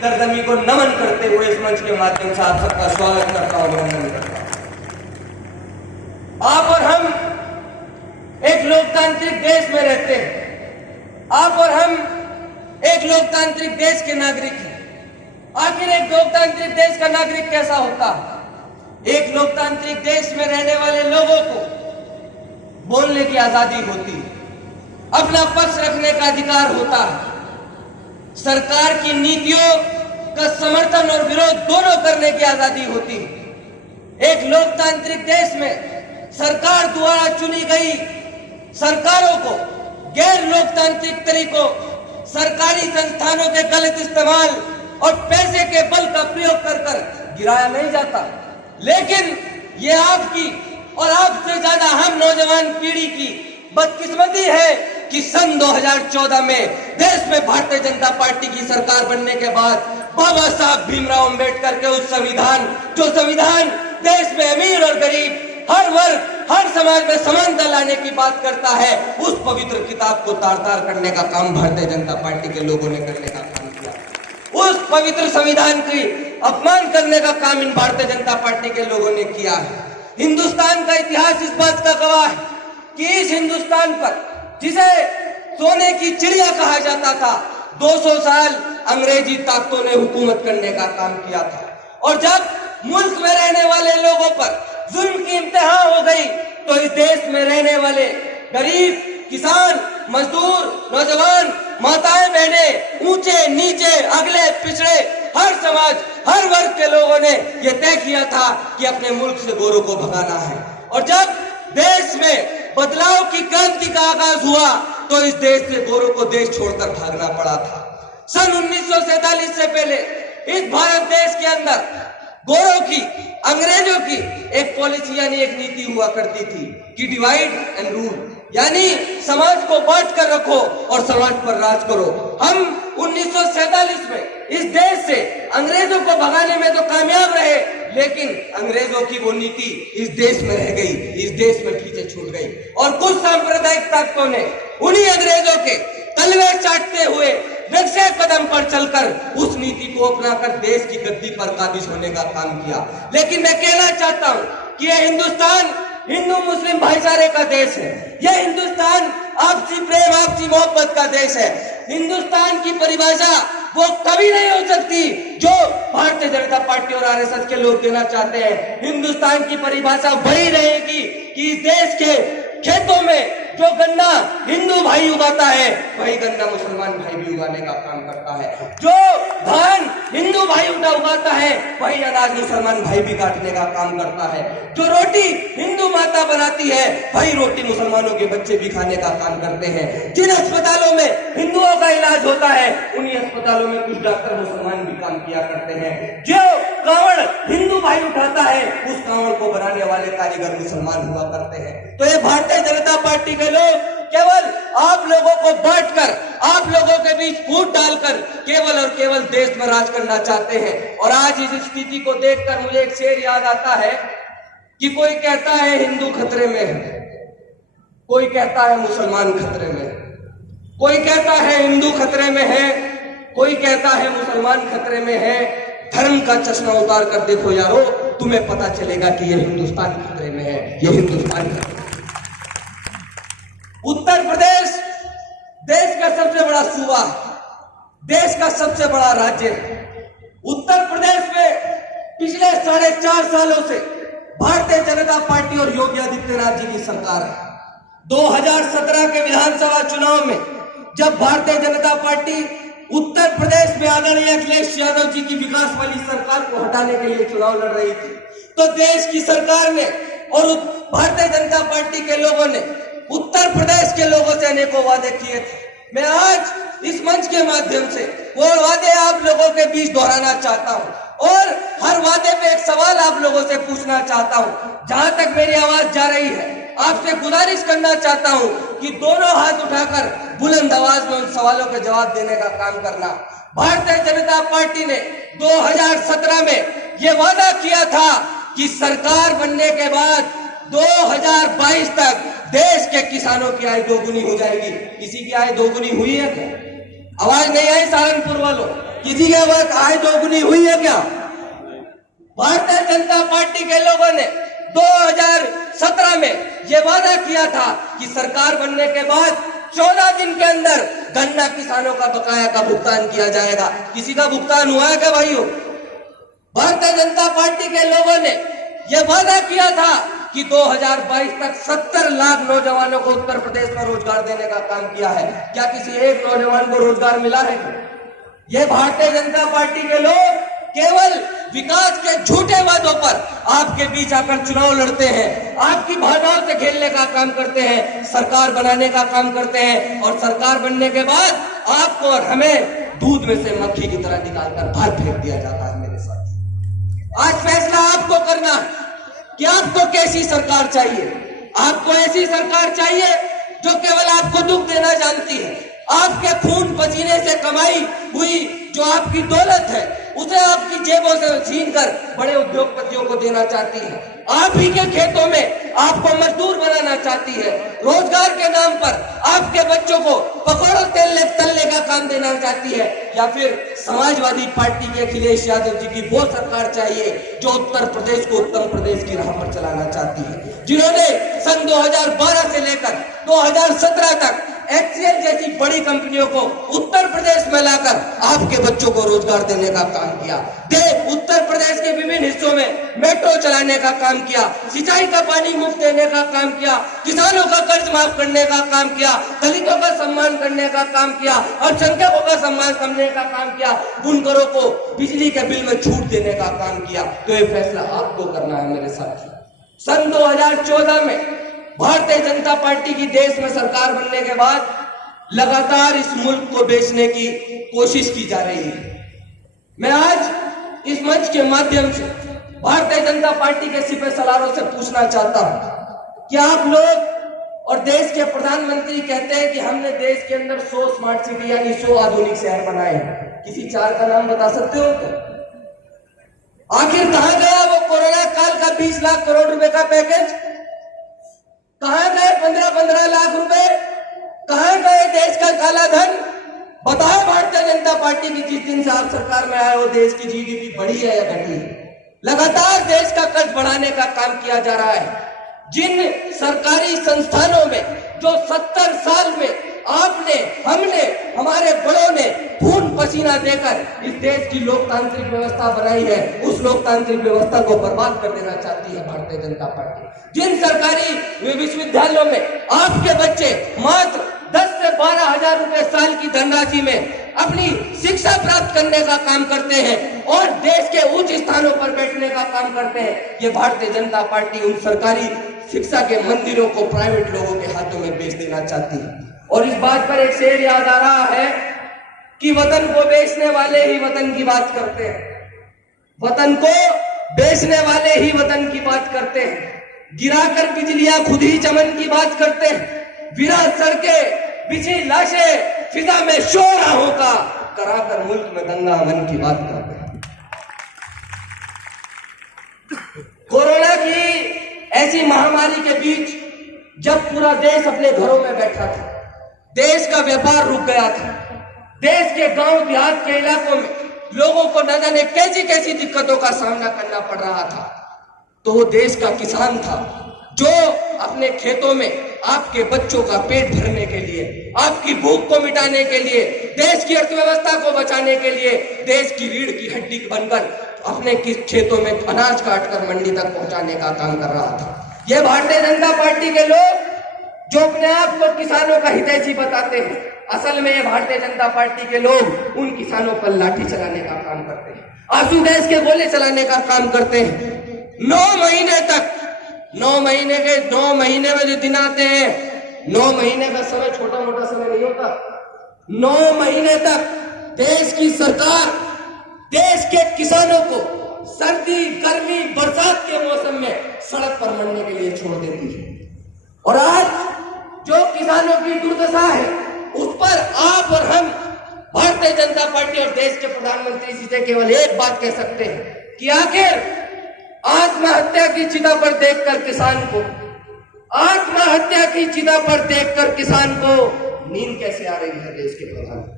सरजमी को नमन करते हुए इस मंच के माध्यम से आप सबका स्वागत करता हूं, अभिनंदन करता हूं। आप और हम एक लोकतांत्रिक देश में रहते हैं। आप और हम एक लोकतांत्रिक देश के नागरिक हैं। आखिर एक लोकतांत्रिक देश का नागरिक कैसा होता है? एक लोकतांत्रिक देश में रहने वाले लोगों को बोलने की आजादी होती है, अपना पक्ष रखने का अधिकार होता है, सरकार की नीतियों का समर्थन और विरोध दोनों करने की आजादी होती है। एक लोकतांत्रिक देश में सरकार द्वारा चुनी गई सरकारों को गैर लोकतांत्रिक तरीकों, सरकारी संस्थानों के गलत इस्तेमाल और पैसे के बल का प्रयोग कर गिराया नहीं जाता। लेकिन ये आपकी और आपसे ज्यादा हम नौजवान पीढ़ी की बदकिस्मती है कि सन 2014 में देश में भारतीय जनता पार्टी की सरकार बनने के बाद बाबा साहब भीमराव अंबेडकर के उस संविधान, जो संविधान देश में अमीर और गरीब, हर वर्ग, हर समाज में समानता लाने की बात करता है, उस पवित्र किताब को तार-तार करने का काम भारतीय जनता पार्टी के लोगों ने करने का काम किया। उस पवित्र संविधान की अपमान करने का काम इन भारतीय जनता पार्टी के लोगों ने किया है। हिंदुस्तान का इतिहास इस बात का गवाह है कि इस हिंदुस्तान पर, जिसे सोने की चिड़िया कहा जाता था, 200 साल अंग्रेजी ताकतों ने हुकूमत करने का काम किया था। और जब मुल्क में रहने वाले लोगों पर जुल्म की इंतहा हो गई तो इस देश में रहने वाले गरीब, किसान, मजदूर, नौजवान, माताएं, बहनें, ऊंचे नीचे, अगले पिछड़े, हर समाज, हर वर्ग के लोगों ने यह तय किया था कि अपने मुल्क से गोरों को भगाना है। और जब देश में बदलाव की क्रांति का आगाज हुआ तो इस देश से गोरों को देश छोड़कर भागना पड़ा था। सन 1947 से पहले इस भारत देश के अंदर गोरों की, अंग्रेजों की एक पॉलिसी यानी एक नीति हुआ करती थी कि डिवाइड एंड रूल, यानी समाज को बांट कर रखो और समाज पर राज करो। हम 1947 में इस देश से अंग्रेजों को भगाने में तो कामयाब रहे, लेकिन अंग्रेजों की वो नीति इस देश में रह गई, इस देश में पीछे छूट गई। और कुछ सांप्रदायिक ताकतों ने उन्हीं अंग्रेजों के तलवे चाटते हुए नक्शे कदम पर चलकर उस नीति को अपनाकर देश की गद्दी पर काबिज होने का काम किया। लेकिन मैं कहना चाहता हूं कि यह हिंदुस्तान हिंदू मुस्लिम भाईचारे का देश है। यह हिंदुस्तान आपसी प्रेम, आपसी मोहब्बत का देश है। हिंदुस्तान की परिभाषा वो कभी नहीं हो सकती जो भारतीय जनता पार्टी और आरएसएस के लोग देना चाहते हैं। हिंदुस्तान की परिभाषा वही रहेगी कि इस देश के खेतों में जो गन्ना हिंदू भाई उगाता है, वही गन्ना मुसलमान भाई भी उगाने का काम करता है। जो धान हिंदू भाई उगाता है, वही अनाज मुसलमान भाई भी काटने का काम करता है। जो रोटी हिंदू माता बनाती है, वही रोटी मुसलमानों के बच्चे भी खाने का काम करते हैं। जिन अस्पतालों में हिंदुओं का इलाज होता है, उन्हीं अस्पतालों में कुछ डॉक्टर मुसलमान भी काम किया करते हैं। जो कावड़ हिंदू भाई उठाता है, उस कावड़ को बनाने वाले कारीगर मुसलमान हुआ करते हैं। तो ये भारतीय जनता पार्टी के लोग केवल आप लोगों को बांटकर, आप लोगों के बीच फूट डालकर केवल और केवल देश में राज करना चाहते हैं। और आज इस स्थिति को देखकर मुझे एक शेर याद आता है कि कोई कहता है हिंदू खतरे में है, कोई कहता है मुसलमान खतरे में है, कोई कहता है हिंदू खतरे में है, कोई कहता है मुसलमान खतरे में है। धर्म का चश्मा उतार कर देखो यारो, तुम्हें पता चलेगा कि यह हिंदुस्तान खतरे में है, यह हिंदुस्तान खतरे में। उत्तर प्रदेश देश का सबसे बड़ा सूबा, देश का सबसे बड़ा राज्य है। उत्तर प्रदेश में पिछले 4.5 सालों से भारतीय जनता पार्टी और योगी आदित्यनाथ जी की सरकार है। 2017 के विधानसभा चुनाव में जब भारतीय जनता पार्टी उत्तर प्रदेश में आदरणीय अखिलेश यादव जी की विकास वाली सरकार को हटाने के लिए चुनाव लड़ रही थी, तो देश की सरकार ने और भारतीय जनता पार्टी के लोगों ने उत्तर प्रदेश के लोगों से अनेकों वादे किए थे। मैं आज इस मंच के माध्यम से वो वादे आप लोगों के बीच दोहराना चाहता हूं और हर वादे पे एक सवाल आप लोगों से पूछना चाहता हूं। जहां तक मेरी आवाज जा रही है, आपसे गुजारिश करना चाहता हूं कि दोनों हाथ उठाकर बुलंद आवाज में उन सवालों के जवाब देने का काम करना। भारतीय जनता पार्टी ने 2017 में ये वादा किया था कि सरकार बनने के बाद 2022 तक देश के किसानों की आय दोगुनी हो जाएगी। किसी की आय दोगुनी हुई है? आवाज नहीं आई सहारनपुर वालों? किसी के पास आय दोगुनी हुई है क्या? भारतीय जनता पार्टी के लोगों ने 2017 में ये वादा किया था कि सरकार बनने के बाद 14 दिन के अंदर गन्ना किसानों का बकाया का भुगतान किया जाएगा। किसी का भुगतान हुआ है क्या भाइयों? भारतीय जनता पार्टी के लोगों ने यह वादा किया था कि 2022 तक 70 लाख नौजवानों को उत्तर प्रदेश में रोजगार देने का काम किया है। क्या किसी एक नौजवान को रोजगार मिला है? ये भारतीय जनता पार्टी के लोग केवल विकास के झूठे वादों पर आपके बीच आकर चुनाव लड़ते हैं, आपकी भावनाओं से खेलने का काम करते हैं, सरकार बनाने का काम करते हैं और सरकार बनने के बाद आपको और हमें दूध में से मक्खी की तरह निकालकर बाहर फेंक दिया जाता है। मेरे साथ आज फैसला आपको करना है कि आपको कैसी सरकार चाहिए। आपको ऐसी सरकार चाहिए जो केवल आपको दुख देना जानती है, आपके खून पसीने से कमाई हुई जो आपकी दौलत है उसे आपकी जेबों से छीनकर बड़े उद्योगपतियों को देना चाहती है, आप ही के खेतों में आपको मजदूर बनाना चाहती है, रोजगार के नाम पर आपके बच्चों को पकौड़ों तलने का काम देना चाहती है, या फिर समाजवादी पार्टी के अखिलेश यादव जी की वो सरकार चाहिए जो उत्तर प्रदेश को उत्तर प्रदेश की राह पर चलाना चाहती है, जिन्होंने सन 2012 से लेकर 2017 तक HCL जैसी बड़ी कंपनियों को उत्तर प्रदेश में लाकर आपके बच्चों को रोजगार देने का काम किया, उत्तर प्रदेश के विभिन्न हिस्सों में मेट्रो चलाने का काम किया, सिंचाई का पानी मुफ्त देने का काम किया, किसानों का कर्ज माफ करने का काम किया, दलितों का सम्मान करने का काम किया, अल्पसंख्यकों का सम्मान करने का काम किया, बुनकरों को बिजली के बिल में छूट देने का काम किया। तो ये फैसला आपको करना है मेरे साथियों। सन 2014 में भारतीय जनता पार्टी की देश में सरकार बनने के बाद लगातार इस मुल्क को बेचने की कोशिश की जा रही है। मैं आज इस मंच के माध्यम से भारतीय जनता पार्टी के सिपह सलारों से पूछना चाहता हूं कि आप लोग और देश के प्रधानमंत्री कहते हैं कि हमने देश के अंदर 100 स्मार्ट सिटी यानी 100 आधुनिक शहर बनाए हैं, किसी 4 का नाम बता सकते हो क्या? आखिर कहां गया वो कोरोना काल का 20 लाख करोड़ रुपए का पैकेज? कहां गए 15-15 लाख रुपए? कहां गए देश का काला धन? बताए भारतीय जनता पार्टी की जिस दिन से आप सरकार में आए हो देश की GDP बढ़ी है या घटी है? लगातार देश का कर्ज बढ़ाने का काम किया जा रहा है। जिन सरकारी संस्थानों में जो 70 साल में आपने, हमने, हमारे बड़ों ने खून पसीना देकर इस देश की लोकतांत्रिक व्यवस्था बनाई है, उस लोकतांत्रिक व्यवस्था को बर्बाद कर देना चाहती है भारतीय जनता पार्टी। जिन सरकारी विश्वविद्यालयों में आपके बच्चे मात्र 10 से 12 हजार रुपए साल की धनराशि में अपनी शिक्षा प्राप्त करने का काम करते हैं और देश के उच्च स्थानों पर बैठने का काम करते हैं, ये भारतीय जनता पार्टी उन सरकारी शिक्षा के मंदिरों को प्राइवेट लोगों के हाथों में बेच देना चाहती है। और इस बात पर एक शेर याद आ रहा है कि वतन को बेचने वाले ही वतन की बात करते हैं, वतन को बेचने वाले ही वतन की बात करते हैं, गिराकर बिजलियां खुद ही चमन की बात करते हैं, विराट सड़कें बिछी लाशें फिजा में शोर होगा, कराकर मुल्क में दंगा अमन की बात करते हैं। कोरोना की ऐसी महामारी के बीच जब पूरा देश अपने घरों में बैठा था, देश का व्यापार रुक गया था, देश के गांव देहात के इलाकों में लोगों को न जाने कैसी कैसी दिक्कतों का सामना करना पड़ रहा था, तो वो देश का किसान था जो अपने खेतों में आपके बच्चों का पेट भरने के लिए, आपकी भूख को मिटाने के लिए, देश की अर्थव्यवस्था को बचाने के लिए, देश की रीढ़ की हड्डी बनकर अपने खेतों में अनाज काटकर मंडी तक पहुंचाने का काम कर रहा था। ये भारतीय जनता पार्टी के लोग जो अपने आप को किसानों का हितैषी बताते हैं, असल में ये भारतीय जनता पार्टी के लोग उन किसानों पर लाठी चलाने का काम करते हैं, आंसू गैस के गोले चलाने का काम करते हैं। 9 महीने तक, 9 महीने में जो दिन आते हैं, 9 महीने का समय छोटा मोटा समय नहीं होता। 9 महीने तक देश की सरकार देश के किसानों को सर्दी, गर्मी, बरसात के मौसम में सड़क पर मरने के लिए छोड़ देती है। और आज जो किसानों की दुर्दशा है उस पर आप और हम भारतीय जनता पार्टी और देश के प्रधानमंत्री जी से केवल एक बात कह सकते हैं कि आखिर आत्महत्या की चिता पर देखकर किसान को, आत्महत्या की चिता पर देखकर किसान को नींद कैसे आ रही है देश के प्रधानमंत्री?